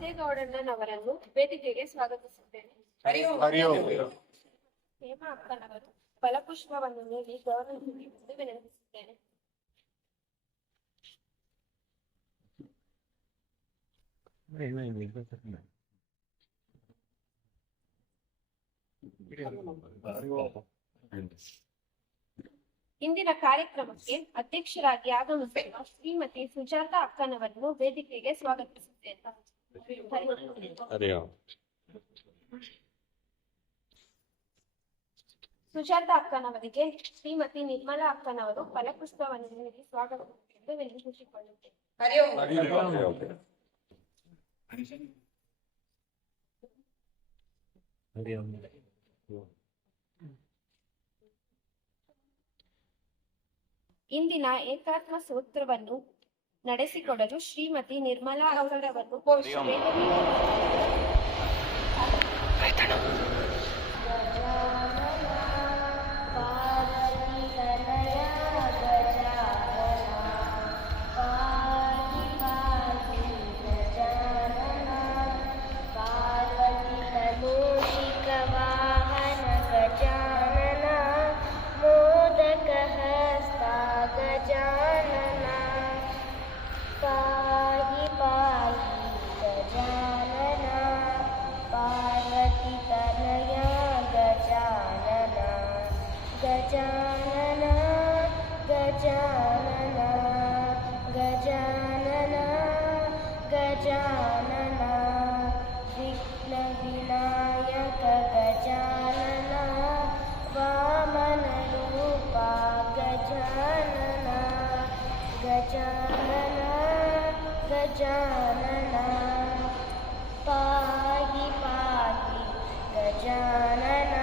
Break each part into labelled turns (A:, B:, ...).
A: ಸೇಗೌಡಣ್ಣನವರನ್ನು ವೇದಿಕೆಗೆ ಸ್ವಾಗತಿಸುತ್ತೇನೆ
B: ಹರಿ
A: ಹೇಮಾ ಅಕ್ಕನವರು ಫಲಪುಷ್ಪವನ್ನು ನೀಡಿ ವಿನಂತಿಸುತ್ತೇನೆ ಇಂದಿನ ಕಾರ್ಯಕ್ರಮಕ್ಕೆ ಅಧ್ಯಕ್ಷರಾಗಿ ಆಗಮಿಸಿರುವ ಶ್ರೀಮತಿ ಸುಜಾತ ಅಕ್ಕನವರನ್ನು ವೇದಿಕೆಗೆ ಸ್ವಾಗತಿಸುತ್ತೇನೆ. ಸುಜಾತ ಅಕ್ಕನವರಿಗೆ ಶ್ರೀಮತಿ ನಿರ್ಮಲಾ ಅಕ್ಕನವರು ಫಲಪುಷ್ಪವನ್ನು ನೀಡಿ ಎಂದು ವಿನಂತಿಸಿಕೊಳ್ಳುತ್ತೇನೆ. ಇಂದಿನ ಏಕಾತ್ಮ ಸೂತ್ರವನ್ನು ನಡೆಸಿಕೊಡಲು ಶ್ರೀಮತಿ ನಿರ್ಮಲಾ ಅವರವರು ವೇದಿಕೆಗೆ
C: गजानन गजानन गजानन गजानन विघ्नविनायक गजानन वामनरूपा गजानन गजानन गजानन पाहि पाहि गजानन।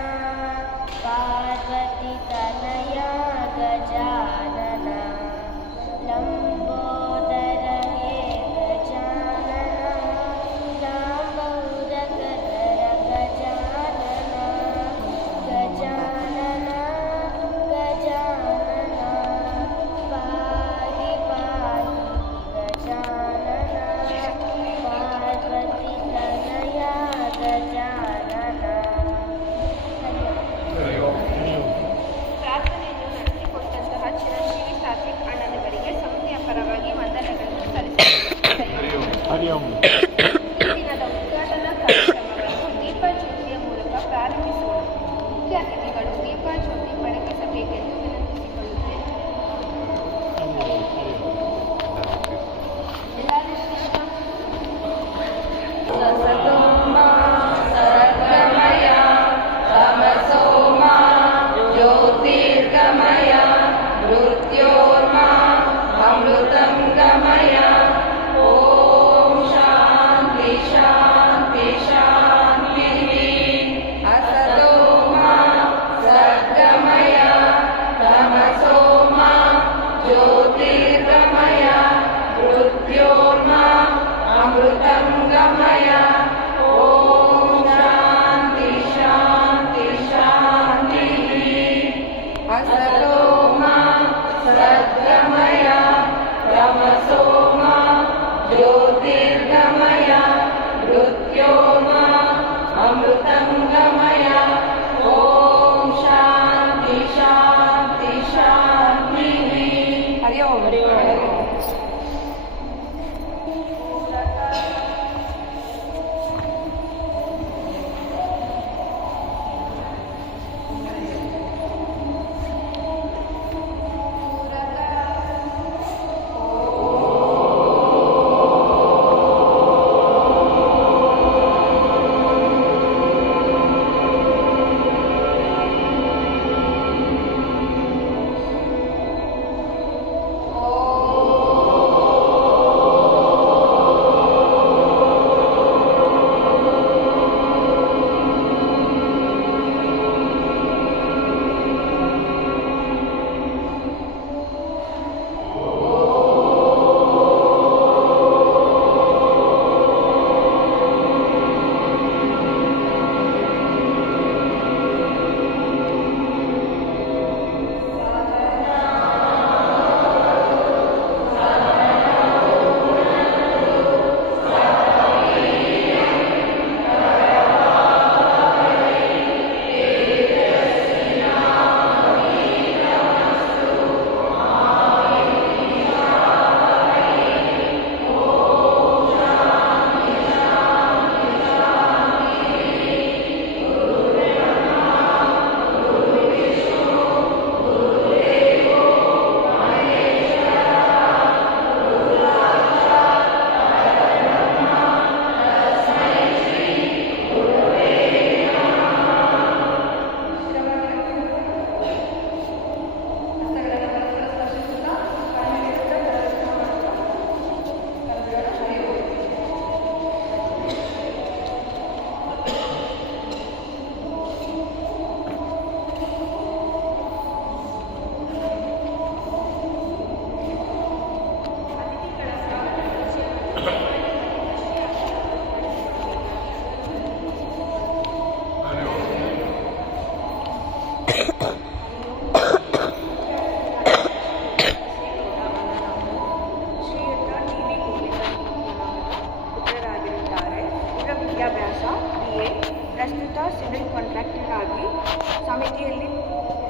D: ಸಮಿತಿಯಲ್ಲಿ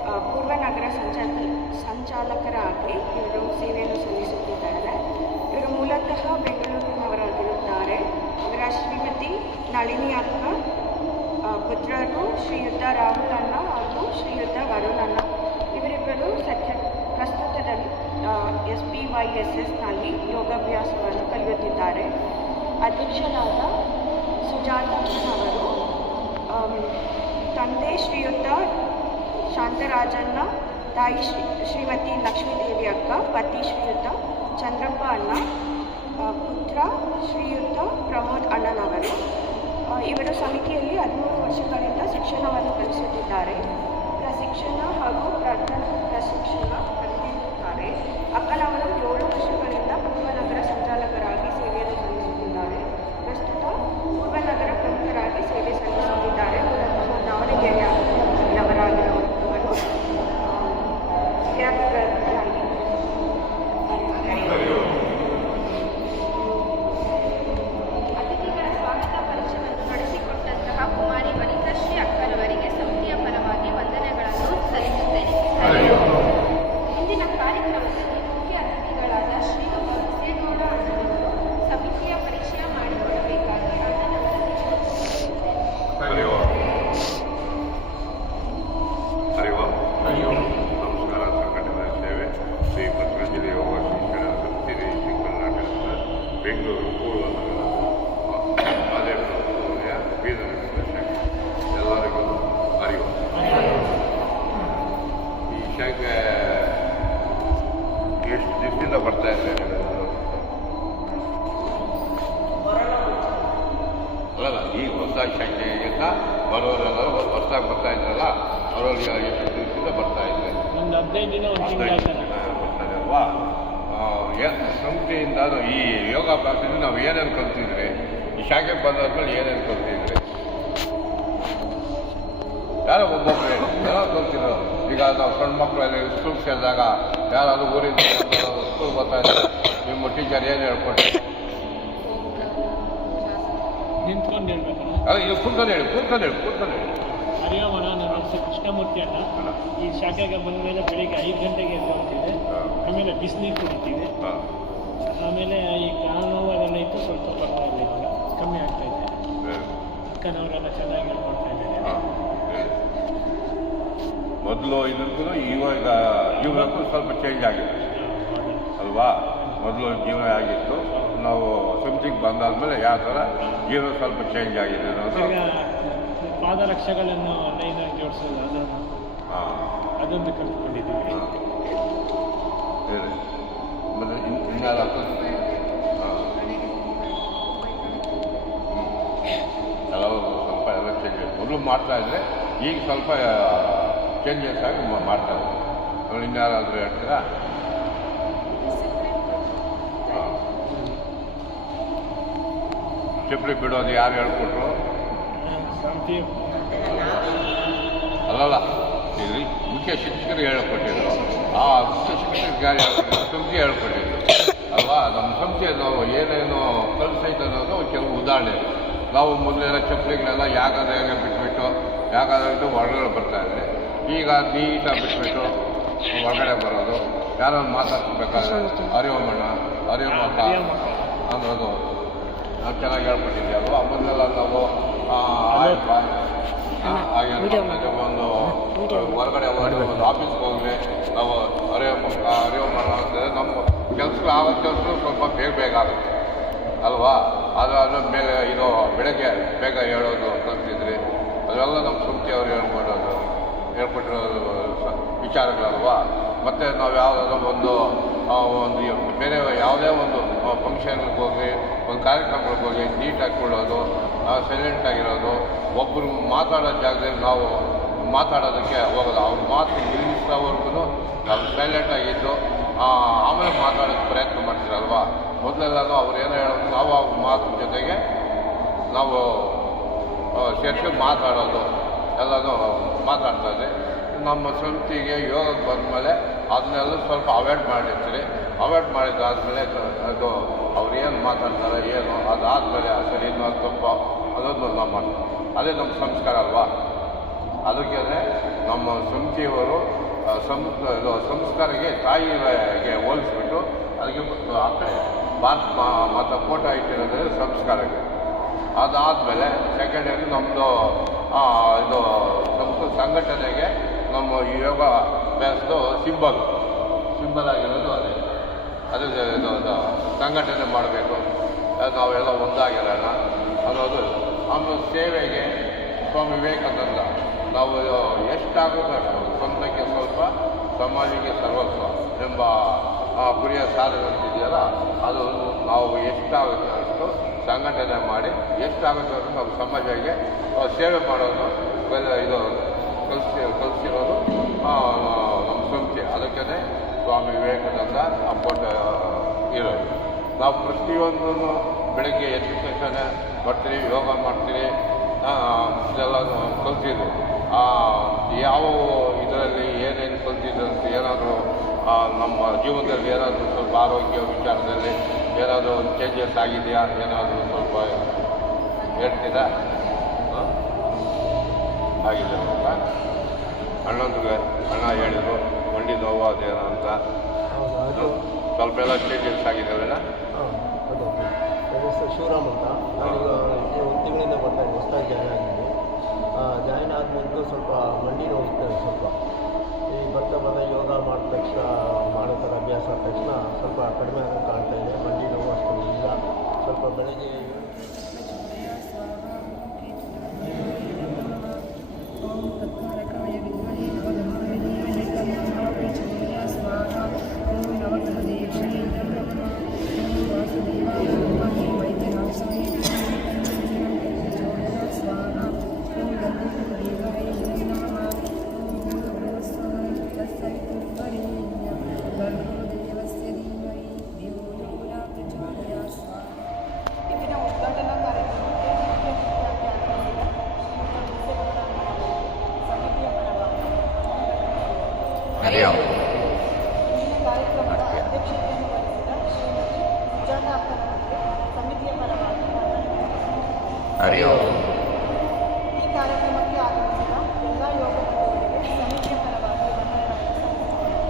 D: ಆ, ಪೂರ್ವ ನಗರ ಸಂಚಾಲ ಸಂಚಾಲಕರಾಗಿ ಇವರು ಸೇವೆಯನ್ನು ಸಲ್ಲಿಸುತ್ತಿದ್ದಾರೆ. ಇವರು ಮೂಲತಃ ಬೆಂಗಳೂರಿನವರಾಗಿರುತ್ತಾರೆ. ಇವರ ಶ್ರೀಮತಿ ನಳಿನಿ ಅಕ್ಕ ಪುತ್ರರು ಶ್ರೀಯುತ ರಾಹುಲ್ ಅಣ್ಣ ಹಾಗೂ ಶ್ರೀಯುತ ವರುಣ್ ಅಣ್ಣ. ಇವರಿಬ್ಬರು ಸದ್ಯ ಪ್ರಸ್ತುತದಲ್ಲಿ ಎಸ್ ಪಿ ವೈ ಎಸ್ ಎಸ್ನಲ್ಲಿ ಯೋಗಾಭ್ಯಾಸವನ್ನು ಕಲಿಯುತ್ತಿದ್ದಾರೆ. ಅಧ್ಯಕ್ಷರಾದ ಸುಜಾತ ತಂದೆ ಶ್ರೀಯುತ ಶಾಂತರಾಜಣ್ಣ, ತಾಯಿ ಶ್ರೀ, ಶ್ರೀಮತಿ ಲಕ್ಷ್ಮೀದೇವಿ ಅಕ್ಕ, ಪತಿ ಶ್ರೀಯುತ, ಚಂದ್ರಪ್ಪ ಅಣ್ಣ ಪುತ್ರ ಶ್ರೀಯುತ, ಪ್ರಮೋದ್ ಅಣ್ಣನವರು ಇವರ ಸಮಿತಿಯಲ್ಲಿ ಹದಿಮೂರು ವರ್ಷಗಳಿಂದ ಶಿಕ್ಷಣವನ್ನು ಕಲಿಸುತ್ತಿದ್ದಾರೆ. ಪ್ರಶಿಕ್ಷಣ ಹಾಗೂ ಪ್ರಶಿಕ್ಷಣ ಪಡೆದಿರುತ್ತಾರೆ ಅಕ್ಕನವರು ಏಳು ವರ್ಷಗಳಿಂದ ಪೂರ್ವನಗರ ಸಂಚಾಲಕರಾಗಿ ಸೇವೆಯನ್ನು ಸಲ್ಲಿಸುತ್ತಿದ್ದಾರೆ ಪ್ರಸ್ತುತ ಪೂರ್ವನಗರ ಪ್ರಮುಖರಾಗಿ ಸೇವೆ ಸಲ್ಲಿಸುತ್ತಿದ್ದಾರೆ ಮೂಲತಃ ದಾವಣಗೆರೆಯ ನವರಾಗಿರುವವರು ಖ್ಯಾತರಾಗಿ ಅತಿಥಿಗಳ ಸ್ವಾಗತ ಪರಿಚಯವನ್ನು ನಡೆಸಿಕೊಟ್ಟಂತಹ ಕುಮಾರಿ ವನಿತಾಶ್ರೀ ಅಕ್ಕನವರಿಗೆ ಸಮಿತಿಯ ಪರವಾಗಿ ವಂದನೆಗಳನ್ನು ಸಲ್ಲಿಸುತ್ತೇನೆ ಇಂದಿನ ಕಾರ್ಯಕ್ರಮದಲ್ಲಿ ಮುಖ್ಯ ಅತಿಥಿಗಳಾದ ಶ್ರೀಯುತ ವಿಸೇಗೌಡ ಅಣ್ಣನವರು ಸಮಿತಿಯ ಪರಿಚಯ ಮಾಡಿಕೊಡಬೇಕಾಗಿ ಅಣ್ಣನವರಲ್ಲಿ ವಿನಂತಿಸುತ್ತೇನೆ.
E: ಹರಿ ಓಂ ಹರಿ ಓಂ ನಮಸ್ಕಾರ ಸಂಘಟನಾ ಸೇವೆ ಶ್ರೀ ಪತಂಜಲಿ ಯೋಗ ಶಿಕ್ಷಣ ಸಮಿತಿ ಶ್ರೀ ಕರ್ನಾಟಕದ ಬೆಂಗಳೂರು ಪೂರ್ವ ನಗರ ಮಾದೇಪುರ ವಲಯ ಬೀದರ್ ಶಾಖೆ ಎಲ್ಲರಿಗೂ ಹರಿ ಓಂ ಈ ಶಾಖೆ ಎಷ್ಟು ದಿವಸದಿಂದ ಬರ್ತಾ ಇದ್ದೇನೆ ಅಲ್ಲಲ್ಲ ಈ ಹೊಸದಾಗಿ ಶಾಖೆಗಿಂತ ಬರೋರೆಲ್ಲರೂ ಹೊಸದಾಗಿ ಬರ್ತಾ ಇದ್ರಲ್ಲ ಅವರಲ್ಲಿ ಎಷ್ಟು ದಿವಸದಿಂದ ಬರ್ತಾ ಇದ್ದಾರೆ
F: ಒಂದು ಹದಿನೈದು ದಿನ ಒಂದು ತಿಂಗಳ
E: ಬರ್ತಾರೆ ಅಲ್ವಾ ಏನು ಸಂಸ್ಥೆಯಿಂದ ಅದು ಈ ಯೋಗಾಭ್ಯಾಸದಿಂದ ನಾವು ಏನೇನು ಕಲ್ತಿದ್ರಿ ಈ ಶಾಖೆಗೆ ಬಂದಾದ್ಮೇಲೆ ಏನೇನು ಕಲ್ತಿದ್ರಿ ಯಾರೋ ಒಬ್ಬೊಬ್ಬರು ಏನೋ ಕಲ್ತಿರೋ ಈಗ ನಾವು ಸಣ್ಣ ಮಕ್ಕಳೆಲ್ಲ ಸ್ಕೂಲ್ ಸೇರಿದಾಗ ಯಾರಾದ್ರೂ ಊರಿಂದ ಸ್ಕೂಲ್ ಬರ್ತಾ ಇದ್ದಾರೆ ನಿಮ್ಮ ಟೀಚರ್ ಏನು ಹೇಳ್ಕೊಟ್ರು?
F: ನಿಂತ್ಕೊಂಡು ಹೇಳ್ಬೇಕು
E: ಅಲ್ಲ ಇದು ಕೂತ್ಕೊಂಡು ಹೇಳಿ ಕೂತ್ಕೊಂಡು ಹೇಳಿ ಕೂತ್ಕೊಂಡು ಹೇಳಿ.
F: ಹರಿಯೋಮಣ ನನ್ನ ಹೆಸರು ಕೃಷ್ಣಮೂರ್ತಿ ಅಣ್ಣ. ಈ ಶಾಖೆಗೆ ಬಂದ ಮೇಲೆ ಬೆಳಿಗ್ಗೆ ಐದು ಗಂಟೆಗೆ ಎದ್ದು ಆಮೇಲೆ ಬಿಸಿನೀರು ಕುಡಿತೀವಿ. ಆಮೇಲೆ ಈ ಕಾಲುವರೆಲ್ಲ ಇತ್ತು ಸ್ವಲ್ಪ ಪರವಾಗಿಲ್ಲ. ಈಗ ಕಮ್ಮಿ ಆಗ್ತಾ ಇದೆ. ಅಕ್ಕನವರೆಲ್ಲ ಚೆನ್ನಾಗಿ ಹೇಳ್ಕೊಡ್ತಾ ಇದ್ದಾರೆ.
E: ಮೊದಲು ಇದಕ್ಕೂ ಇವಾಗ ಜೀವನಕ್ಕೂ ಸ್ವಲ್ಪ ಚೇಂಜ್ ಆಗಿದೆ ಅಲ್ವಾ? ಮೊದಲು ಜೀವನ ಆಗಿತ್ತು. ನಾವು ಸಂತಿಗೆ ಬಂದಾದ್ಮೇಲೆ ಯಾವ ಥರ ಜೀವನ ಸ್ವಲ್ಪ ಚೇಂಜ್ ಆಗಿದೆ ಅನ್ನೋದು.
F: ಪಾದರಕ್ಷೆಗಳನ್ನು ಲೈನಾಗಿ ಜೋಡಿಸೋದು ಅದನ್ನು
E: ಹಾಂ.
F: ಅದೊಂದು ಕಲ್ತ್ಕೊಂಡಿದ್ದೀವಿ.
E: ಮತ್ತೆ ಮತ್ತು ಹಾಂ ಕೆಲವು ಸ್ವಲ್ಪ ಎಲ್ಲ ಚೇಂಜ್ ಮೊದಲು ಮಾಡ್ತಾ ಈಗ ಸ್ವಲ್ಪ ಚೇಂಜಸ್ ಆಗಿ ಮಾಡ್ತಾ ಇದ್ದಾರೆ ಅವ್ರು ಇನ್ಯಾರಾದರೂ ಹೇಳ್ತೀರಾ ಚಿಪ್ರಿ ಬಿಡೋದು ಯಾರು ಹೇಳ್ಕೊಟ್ರು ಅಲ್ಲಲ್ಲ ಮುಖ್ಯ ಶಿಕ್ಷಕರು ಹೇಳ್ಕೊಟ್ಟಿದ್ರು ಆ ಮುಖ್ಯ ಶಿಕ್ಷಕರಿಗೆ ಯಾರು ಹೇಳ್ಕೊಟ್ಟಿದ್ರು ಹೇಳ್ಕೊಟ್ಟಿದ್ರು ಅಲ್ವಾ ನಮ್ಮ ಸಂಸ್ಥೆ ನಾವು ಏನೇನು ಕಲಿಸೈತೆ ಅನ್ನೋದು ಕೆಲವು ಉದಾಹರಣೆ. ನಾವು ಮೊದಲೆಲ್ಲ ಚಪ್ಪಲಿಗಳೆಲ್ಲ ಹಾಗೆ ಬಿಟ್ಬಿಟ್ಟು ಇದು ಹೊರಗಡೆ ಬರ್ತಾ ಇದ್ರೆ ಈಗ ನೀಟಾಗಿ ಬಿಟ್ಬಿಟ್ಟು ಹೊರಗಡೆ ಬರೋದು. ಯಾರೋ ಮಾತಾಡ್ಬೇಕಾದ್ರೆ ಅರಿವಮ್ಮಣ್ಣ ಅರಿವಮ್ಮಕ್ಕ ಅನ್ನೋದು ನಾವು ಚೆನ್ನಾಗಿ ಹೇಳ್ಬಿಟ್ಟಿದ್ದೆ ಅಲ್ವಾ ಮೊದಲೆಲ್ಲ ನಾವು ಒಂದು ಹೊರಗಡೆ ಹೊರಗಡೆ ಒಂದು ಆಫೀಸ್ಗೆ ಹೋಗಿ ನಾವು ಅರಿವಮ್ಮಕ್ಕ ಅರಿವಮ್ಮಣ್ಣ ಅಂದರೆ ನಮ್ಮ ಕೆಲಸ ಆಗೋ ಕೆಲಸ ಸ್ವಲ್ಪ ಬೇಗ ಬೇಗ ಆಗುತ್ತೆ. ಅಲ್ವಾ? ಅದು ಅದ್ರ ಮೇಲೆ ಇದು ಬೆಳಗ್ಗೆ ಬೇಗ ಹೇಳೋದು ಕಲ್ತಿದ್ರಿ ಅದೆಲ್ಲ ನಮ್ಮ ಸಂಸ್ಥೆಯವರು ಹೇಳ್ಕೊಡೋದು, ಹೇಳ್ಕೊಟ್ಟಿರೋದು ವಿಚಾರಗಳಲ್ವಾ? ಮತ್ತು ನಾವು ಯಾವುದಾದ್ರೂ ಒಂದು ಒಂದು ಬೇರೆ ಯಾವುದೇ ಒಂದು ಫಂಕ್ಷನ್ಗೆ ಹೋಗಿ, ಒಂದು ಕಾರ್ಯಕ್ರಮಗಳಿಗೆ ಹೋಗಿ ನೀಟಾಗಿ ಕೊಡೋದು ಸೈಲೆಂಟಾಗಿರೋದು ಒಬ್ಬರು ಮಾತಾಡೋ ಜಾಗದಲ್ಲಿ ನಾವು ಮಾತಾಡೋದಕ್ಕೆ ಹೋಗೋದು ಅವ್ರ ಮಾತು ನಿಲ್ಲಿಸೋವರೆಗೂ ನಾವು ಸೈಲೆಂಟಾಗಿದ್ದು ಆಮೇಲೆ ಮಾತಾಡೋಕ್ಕೆ ಪ್ರಯತ್ನ ಮಾಡ್ತೀರಲ್ವಾ? ಮೊದಲೆಲ್ಲನೂ ಅವ್ರು ಏನೋ ಹೇಳೋದು ನಾವು ಅವ್ರ ಮಾತು ಜೊತೆಗೆ ನಾವು ಸೇರ್ಕೊಂಡು ಮಾತಾಡೋದು ಎಲ್ಲನೂ ಮಾತಾಡ್ತಾ ಇದ್ದೆ. ನಮ್ಮ ಸಂಸ್ಥೆಗೆ ಯೋಗಕ್ಕೆ ಬಂದಮೇಲೆ ಅದನ್ನೆಲ್ಲ ಸ್ವಲ್ಪ ಅವಾಯ್ಡ್ ಮಾಡಿರ್ತೀರಿ. ಅವಾಯ್ಡ್ ಮಾಡಿದ್ದಾದಮೇಲೆ ಅದು ಅವ್ರು ಏನು ಮಾತಾಡ್ತಾರೆ ಏನು ಅದಾದಮೇಲೆ ಸರಿ ಇನ್ನೊಂದು ಸ್ವಲ್ಪ ಅದೊಂದು ನಮ್ಮ ಅದೇ ನಮ್ಮ ಸಂಸ್ಕಾರ ಅಲ್ವಾ? ಅದಕ್ಕೆ ನಮ್ಮ ಸಂಸ್ಥೆಯವರು ಆ, ಸಂಸ್ ಸಂಸ್ಕಾರಕ್ಕೆ ತಾಯಿಗೆ ಹೋಲಿಸ್ಬಿಟ್ಟು ಅದಕ್ಕೆ ಆ ಕಡೆ ಭಾರತ ಮತ್ತು ಫೋಟೋ ಇಟ್ಟಿರೋದ್ರೆ ಸಂಸ್ಕಾರಕ್ಕೆ. ಅದಾದಮೇಲೆ ಸೆಕೆಂಡ್ ಇಯರ್ ನಮ್ಮದು ಇದು ಸಂಸ್ಕೃತ ಸಂಘಟನೆಗೆ ನಮ್ಮ ಯೋಗ ಅಭ್ಯಾಸದ ಸಿಂಬಲ್ ಸಿಂಬಲ್ ಆಗಿರೋದು ಅದೇ. ಅದು, ಇದು ಸಂಘಟನೆ ಮಾಡಬೇಕು. ನಾವೆಲ್ಲ ಒಂದಾಗಿರೋಣ ಅನ್ನೋದು ಆಮೇಲೆ ಸೇವೆಗೆ ಸ್ವಾಮಿ ವಿವೇಕಾನಂದ ನಾವು ಎಷ್ಟಾಗುತ್ತೋ ಅಷ್ಟು ಸ್ವಂತಕ್ಕೆ ಸ್ವಲ್ಪ ಸಮಾಜಕ್ಕೆ ಸರ್ವಸ್ವ ಎಂಬ ಗುರಿಯ ಸಾಧನೆಯಲ್ಲ ಅದು ನಾವು ಎಷ್ಟಾಗುತ್ತೆ ಅಷ್ಟು ಸಂಘಟನೆ ಮಾಡಿ ಎಷ್ಟಾಗುತ್ತೆ ಅಷ್ಟು ನಾವು ಸಮಾಜಕ್ಕೆ ಸೇವೆ ಮಾಡೋದು ಇದು ಕಲಿಸಿ ಕಲಿಸಿರೋದು ನಮ್ಮ ಸಂಸ್ಥೆ. ಅದಕ್ಕೇ ಸ್ವಾಮಿ ವಿವೇಕಾನಂದ ಅಪ್ಪಟ ಇರೋದು. ನಾವು ಪ್ರತಿಯೊಂದೂ ಬೆಳಗ್ಗೆ ಎಜುಕೇಷನ್ ಬರ್ತೀರಿ ಯೋಗ ಮಾಡ್ತೀವಿ ಆ, ಇದೆಲ್ಲ ಕಲ್ತಿದ್ವಿ ಆ, ಯಾವ ಇದರಲ್ಲಿ ಏನೇನು ಕಲ್ತಿದ್ದು ಅಂತ ಏನಾದರೂ ನಮ್ಮ ಜೀವನದಲ್ಲಿ ಏನಾದರೂ ಸ್ವಲ್ಪ ಆರೋಗ್ಯ ವಿಚಾರದಲ್ಲಿ ಏನಾದರೂ ಚೇಂಜಸ್ ಆಗಿದೆಯಾ ಏನಾದರೂ ಸ್ವಲ್ಪ ಹೇಳ್ತೀರಾ? ಆಗಿದೆ ಅಂತ ಅಣ್ಣ ಹೇಳಿದ್ರು ಮಂಡಿ ನೋವು ಅದೇನೋ ಅಂತ ಸ್ವಲ್ಪ ಎಲ್ಲ ಚೇಂಜಸ್
G: ಆಗಿದೆ ಅಲ್ಲ ಶಿವರಾಮ್ ಅಂತ. ನಾನೀಗ ಈ ಒಂದು ತಿಂಗಳಿಂದ ಬರ್ತಾ ಇದ್ದೀನಿ ಹೊಸ್ತಾಗಿ ಜಾಯ್ನ್ ಆಗಿದ್ದೀನಿ. ಜಾಯ್ನ್ ಮುಂದೆ ಸ್ವಲ್ಪ ಮಂಡಿ ನೋವು ಇರ್ತದೆ ಸ್ವಲ್ಪ. ಈ ಬರ್ತಾ ಬರ್ತಾ ಯೋಗ ಮಾಡಿದ ತಕ್ಷಣ ಮಾಡೋ ಥರ ಅಭ್ಯಾಸ ಆದ ತಕ್ಷಣ ಸ್ವಲ್ಪ ಕಡಿಮೆ ಆಗೋದು ಕಾಣ್ತಾ ಇದೆ. ಮಂಡಿ ನೋವು ಅಷ್ಟೊಂದು ಇಲ್ಲ. ಸ್ವಲ್ಪ ಬೆಳಗ್ಗೆ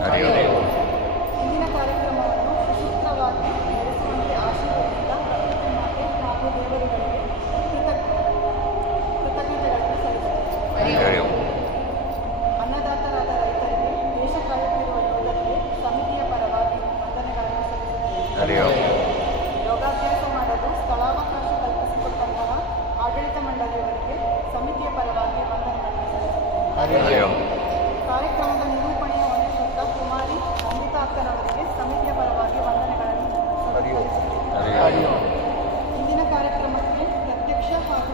H: ಸಲ್ಲಿಸುತ್ತೇನೆ ಯೋಗಾಭ್ಯಾಸ ಮಾಡಲು ಸ್ಥಳಾವಕಾಶ ಕಲ್ಪಿಸಿಕೊಟ್ಟಂತಹ ಆಡಳಿತ ಮಂಡಳಿಯವರಿಗೆ ಸಮಿತಿಯ ಪರವಾಗಿ ವಂದನೆಗಳನ್ನು ಸಲ್ಲಿಸುತ್ತೇನೆ ಕಾರ್ಯಕ್ರಮದ ನಿರೂಪಣೆ ಅಮೃತಾ ಅಕ್ಕನವರಿಗೆ ಸಮಿತಿಯ ಪರವಾಗಿ ವಂದನೆಗಳನ್ನು ಸಲ್ಲಿಸುತ್ತೇನೆ ಇಂದಿನ ಕಾರ್ಯಕ್ರಮಕ್ಕೆ ಪ್ರತ್ಯಕ್ಷ ಹಾಗೂ